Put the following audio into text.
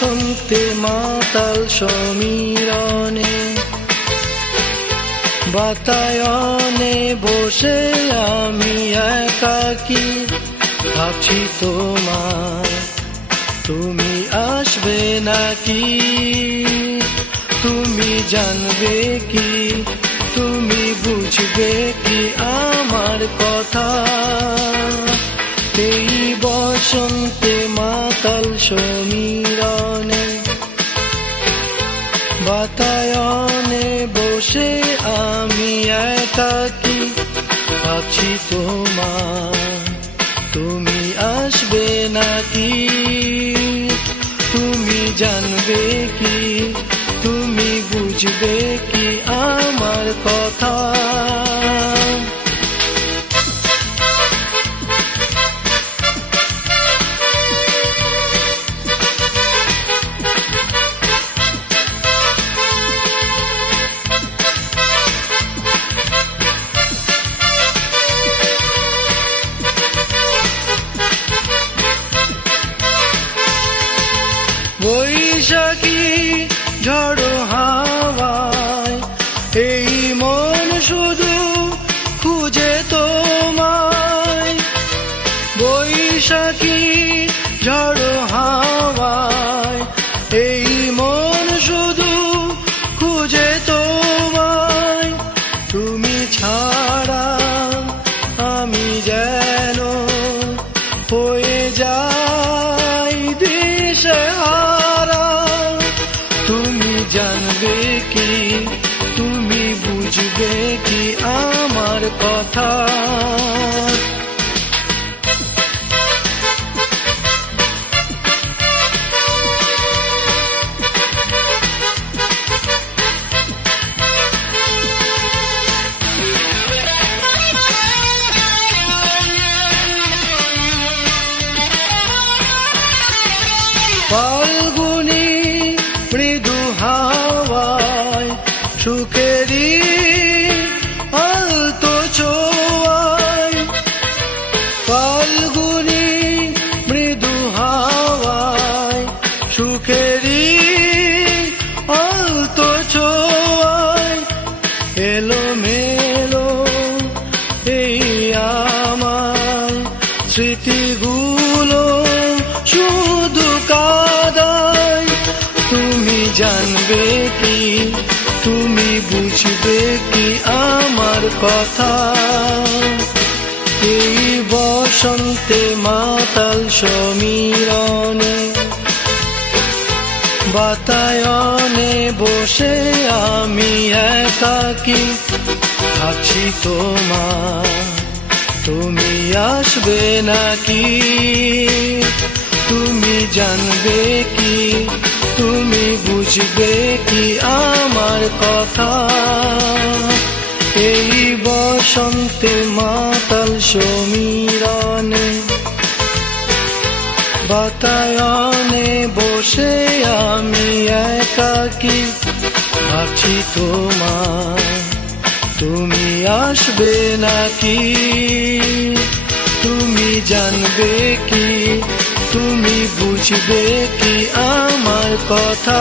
বসন্তে মাতাল সমীরণে বাতায়নে বসে আমি একাকী ভাবছি তোমার, তুমি আসবে নাকি? তুমি জানবে কি, তুমি বুঝবে কি আমার কথা? এই বসন্তে মাতাল সমীরণে বাতায়নে বসে আমি একাকী ভাবছি তোমার, তুমি আসবে নাকি? তুমি জানবে কি, তুমি বুঝবে কি আমার কথা? বৈশাখী ঝড়ো হাওয়ায় এই মন শুধু খুঁজে তোমায়। বৈশাখী ঝড়ো হাওয়ায় এই মন শুধু খুঁজে তোমায়। তুমি ছাড়া আমি যেন হয়ে যাই দিশেহারা। তুমি জানবে কি, তুমি বুঝবে কি আমার কথা? ফাল্গুনী মৃদু হাওয়ায় সুখেরি আলতো ছোঁয়ায়। ফাল্গুনী মৃদু হাওয়ায় সুখেরি আলতো ছোঁয়ায়। এলো মেলো এই আমার স্মৃতিগুলো শুধু কাদায়। তুমি জানবে কি, তুমি বুঝবে কি আমার কথা? এই বসন্তে মাতাল সমীরণে বাতায়নে বসে আমি একাকী ভাবছি তোমার, তুমি আসবে নাকি? তুমি জানবে কি, তুমি বুঝবে কি আমার কথা? এই বসন্তে মাতাল সমীরণে বাতায়নে বসে আমি একাকী ভাবছি তোমার, তুমি আসবে নাকি? তুমি জানবে কি, তুমি বুঝবে কি আমার কথা?